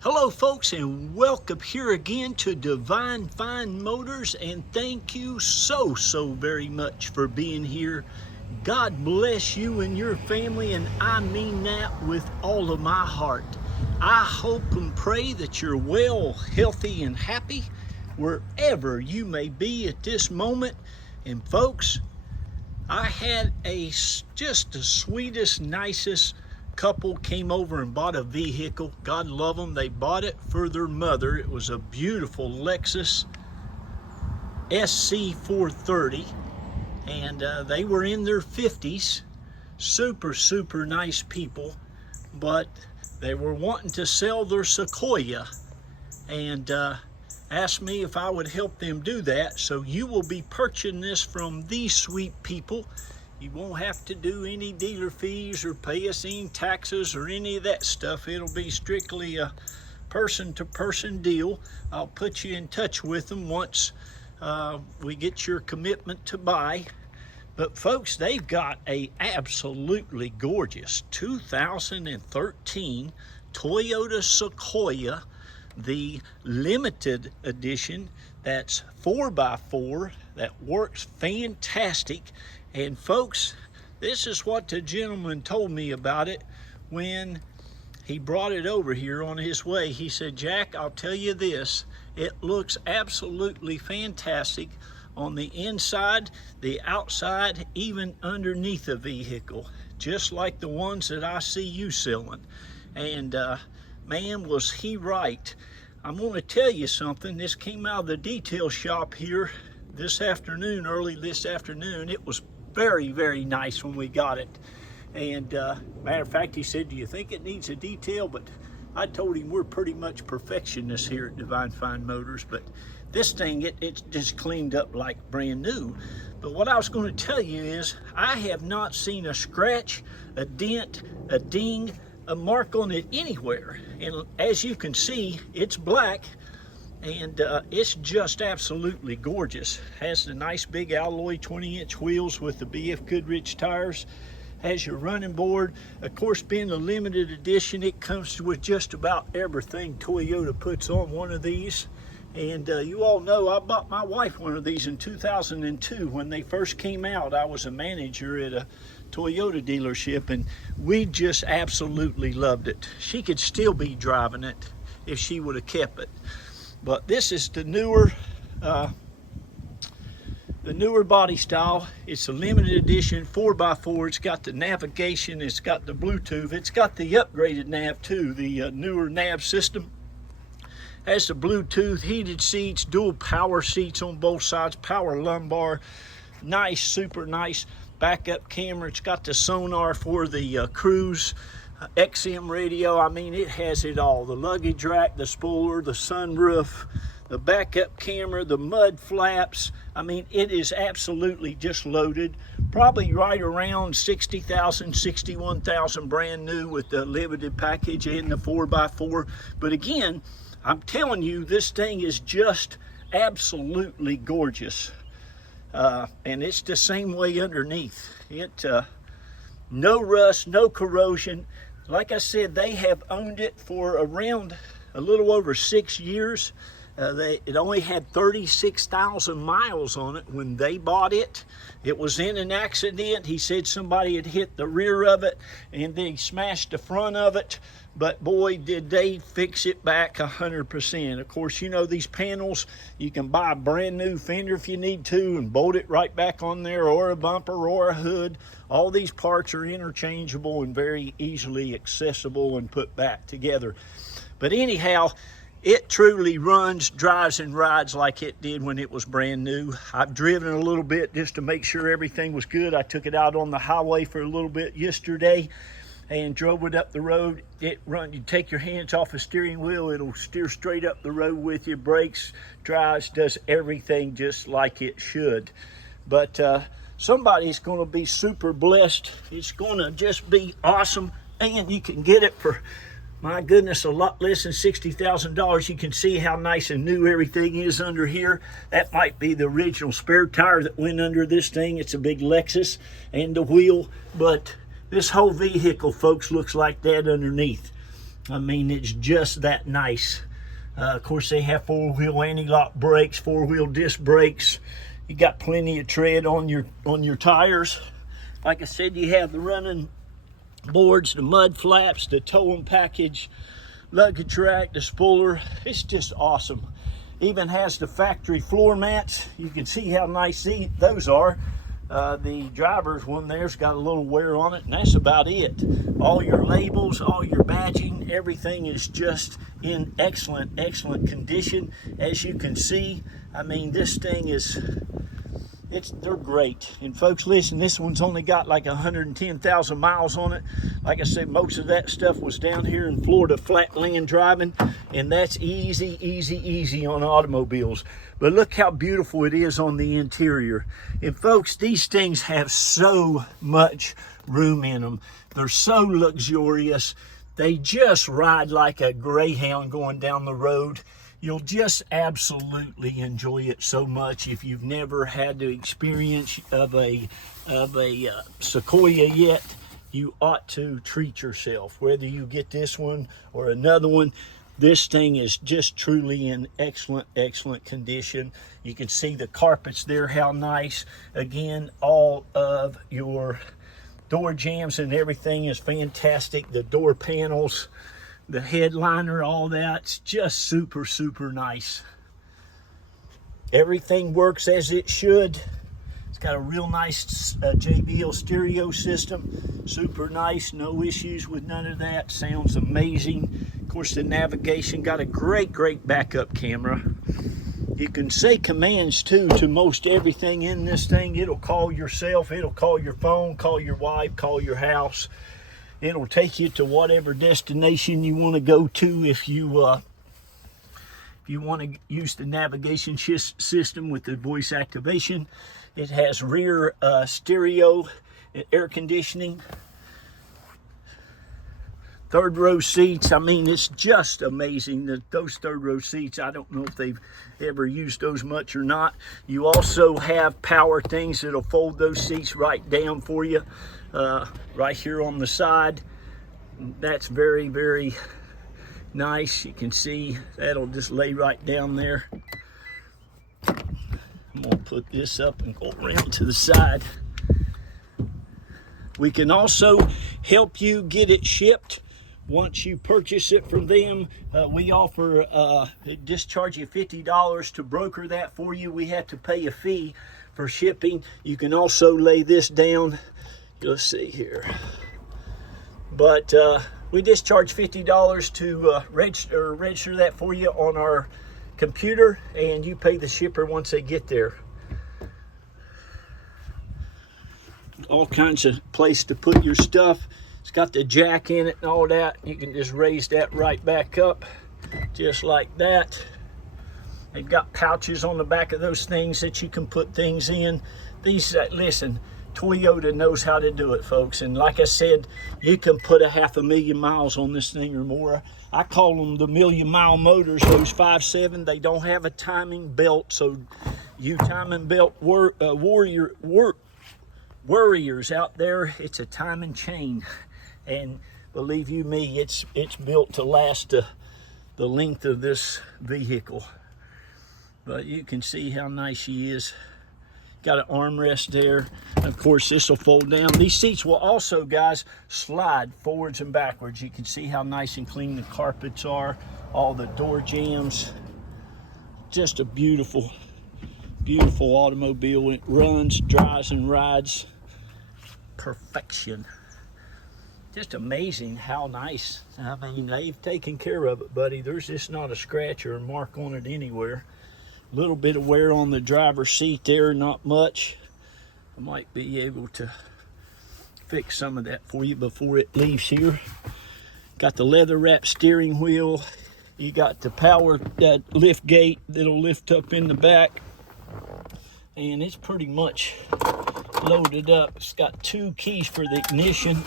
Hello folks, and welcome here again to Divine Fine Motors, and thank you so very much for being here. God bless you and your family, and I mean that with all of my heart. I hope and pray that you're well, healthy, and happy wherever you may be at this moment. And folks, I had just the sweetest, nicest couple came over and bought a vehicle. God love them. They bought it for their mother. It was a beautiful Lexus SC430, and they were in their 50s. Super nice people, but they were wanting to sell their Sequoia, and asked me if I would help them do that. So you will be purchasing this from these sweet people. You won't have to do any dealer fees or pay us any taxes or any of that stuff. It'll be strictly a person-to-person deal. I'll put you in touch with them once we get your commitment to buy. But folks, they've got a absolutely gorgeous 2013 Toyota Sequoia, the limited edition. That's 4x4, that works fantastic. And folks, this is what the gentleman told me about it when he brought it over here on his way. He said, "Jack, I'll tell you this, it looks absolutely fantastic on the inside, the outside, even underneath the vehicle, just like the ones that I see you selling." And man, was he right. I'm going to tell you something. This came out of the detail shop here this afternoon, early this afternoon. It was very nice when we got it. And matter of fact, he said, "Do you think it needs a detail?" But I told him we're pretty much perfectionists here at Divine Fine Motors. But this thing, it just cleaned up like brand new. But what I was going to tell you is I have not seen a scratch, a dent, a ding, a mark on it anywhere. And as you can see, it's black, and it's just absolutely gorgeous. Has the nice big alloy 20-inch wheels with the BF Goodrich tires. Has your running board. Of course, being a limited edition, it comes with just about everything Toyota puts on one of these. And you all know I bought my wife one of these in 2002 when they first came out. I was a manager at a Toyota dealership, and we just absolutely loved it. She could still be driving it if she would have kept it. But this is the newer body style. It's a limited edition 4x4. It's got the navigation, it's got the Bluetooth, it's got the upgraded nav too, the newer nav system. Has the Bluetooth, heated seats, dual power seats on both sides, power lumbar, nice, super nice backup camera. It's got the sonar for the cruise, XM radio. I mean, it has it all. The luggage rack, the spoiler, the sunroof, the backup camera, the mud flaps. I mean, it is absolutely just loaded. Probably right around 60,000, 61,000 brand new with the limited package and the 4x4. But again, I'm telling you, this thing is just absolutely gorgeous. And it's the same way underneath. No rust, no corrosion. Like I said, they have owned it for around a little over 6 years. It only had 36,000 miles on it when they bought it. It was in an accident. He said somebody had hit the rear of it and they smashed the front of it. But boy, did they fix it back 100%. Of course, you know these panels, you can buy a brand new fender if you need to and bolt it right back on there, or a bumper or a hood. All these parts are interchangeable and very easily accessible and put back together. But anyhow, it truly runs, drives, and rides like it did when it was brand new. I've driven a little bit just to make sure everything was good. I took it out on the highway for a little bit yesterday and drove it up the road. You take your hands off the steering wheel, it'll steer straight up the road with you, brakes, drives, does everything just like it should. But somebody's going to be super blessed. It's going to just be awesome, and you can get it for, my goodness, a lot less than $60,000. You can see how nice and new everything is under here. That might be the original spare tire that went under this thing. It's a big Lexus, and the wheel, but this whole vehicle, folks, looks like that underneath. I mean, it's just that nice. Of course, they have four-wheel anti-lock brakes, four-wheel disc brakes. You got plenty of tread on your tires. Like I said, you have the running boards, the mud flaps, the towing package, luggage rack, the spoiler. It's just awesome. Even has the factory floor mats. You can see how nice those are. The driver's one there's got a little wear on it, and that's about it. All your labels, all your badging, everything is just in excellent condition. As you can see, I mean, this thing is, they're great. And folks, listen, this one's only got like 110,000 miles on it. Like I said, most of that stuff was down here in Florida flatland driving, and that's easy on automobiles. But look how beautiful it is on the interior. And folks, these things have so much room in them. They're so luxurious. They just ride like a Greyhound going down the road. You'll just absolutely enjoy it so much. If you've never had the experience of a Sequoia yet, you ought to treat yourself. Whether you get this one or another one, this thing is just truly in excellent condition. You can see the carpets there, how nice. Again, all of your door jambs and everything is fantastic. The door panels, the headliner, all that's just super nice. Everything works as it should. It's got a real nice JBL stereo system. Super nice, no issues with none of that. Sounds amazing. Of course, the navigation got a great backup camera. You can say commands too to most everything in this thing. It'll call yourself, it'll call your phone, call your wife, call your house. It'll take you to whatever destination you want to go to. If you want to use the navigation system with the voice activation. It has rear stereo air conditioning. Third row seats. I mean, it's just amazing. Those third row seats, I don't know if they've ever used those much or not. You also have power things that'll fold those seats right down for you. Right here on the side. That's very nice. You can see that'll just lay right down there. I'm gonna put this up and go around to the side. We can also help you get it shipped. Once you purchase it from them, we offer just charge you $50 to broker that for you. We have to pay a fee for shipping. You can also lay this down. Let's see here. But we just charge $50 to register that for you on our computer, and you pay the shipper once they get there. All kinds of place to put your stuff. It's got the jack in it and all that. You can just raise that right back up, just like that. They've got pouches on the back of those things that you can put things in. These, listen, Toyota knows how to do it, folks. And like I said, you can put 500,000 miles on this thing or more. I call them the million-mile motors, those 5.7. They don't have a timing belt, so you timing belt worriers out there, it's a timing chain. And believe you me, it's built to last the length of this vehicle. But you can see how nice she is. Got an armrest there. Of course, this will fold down. These seats will also, guys, slide forwards and backwards. You can see how nice and clean the carpets are. All the door jambs. Just a beautiful automobile. It runs, drives, and rides perfection. Just amazing how nice. I mean, they've taken care of it, buddy. There's just not a scratch or a mark on it anywhere. A little bit of wear on the driver's seat there, not much. I might be able to fix some of that for you before it leaves here. Got the leather wrap steering wheel. You got the power lift gate that'll lift up in the back. And it's pretty much loaded up. It's got 2 keys for the ignition.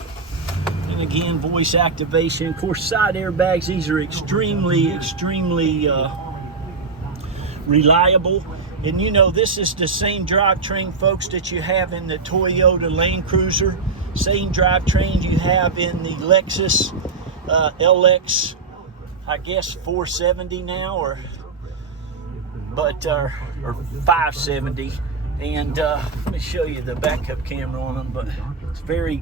And again, voice activation. Of course, side airbags, these are extremely reliable. And you know, this is the same drivetrain, folks, that you have in the Toyota Land Cruiser. Same drivetrain you have in the Lexus LX, I guess 470 now, or 570. And let me show you the backup camera on them, but it's very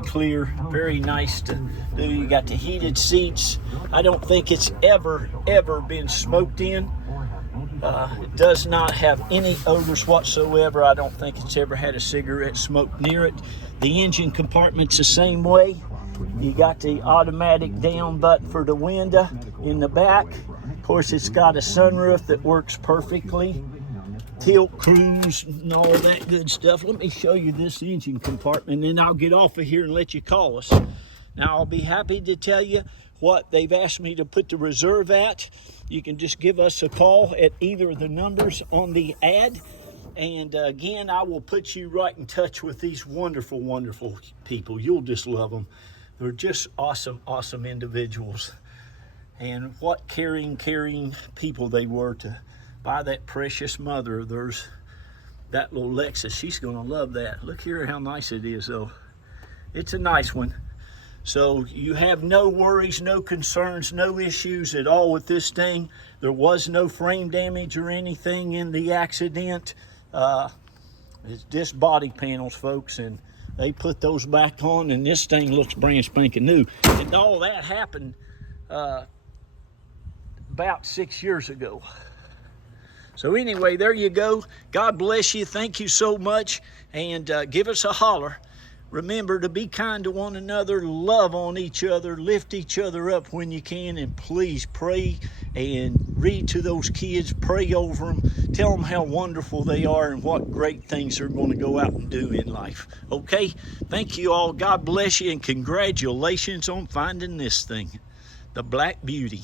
clear, very nice to do. You got the heated seats. I don't think it's ever been smoked in. It does not have any odors whatsoever. I don't think it's ever had a cigarette smoke near it. The engine compartment's the same way. You got the automatic down button for the window in the back. Of course, it's got a sunroof that works perfectly. Tilt cruise and all that good stuff. Let me show you this engine compartment, and then I'll get off of here and let you call us. Now, I'll be happy to tell you what they've asked me to put the reserve at. You can just give us a call at either of the numbers on the ad. And again, I will put you right in touch with these wonderful, wonderful people. You'll just love them. They're just awesome, awesome individuals. And what caring people they were to buy that precious mother of theirs, that little Lexus. She's gonna love that. Look here how nice it is though. It's a nice one. So you have no worries, no concerns, no issues at all with this thing. There was no frame damage or anything in the accident. It's just body panels, folks, and they put those back on, and this thing looks brand spanking new. And all that happened about 6 years ago. So anyway, there you go. God bless you. Thank you so much. And give us a holler. Remember to be kind to one another, love on each other, lift each other up when you can, and please pray and read to those kids, pray over them, tell them how wonderful they are and what great things they're going to go out and do in life. Okay? Thank you all. God bless you, and congratulations on finding this thing, the Black Beauty.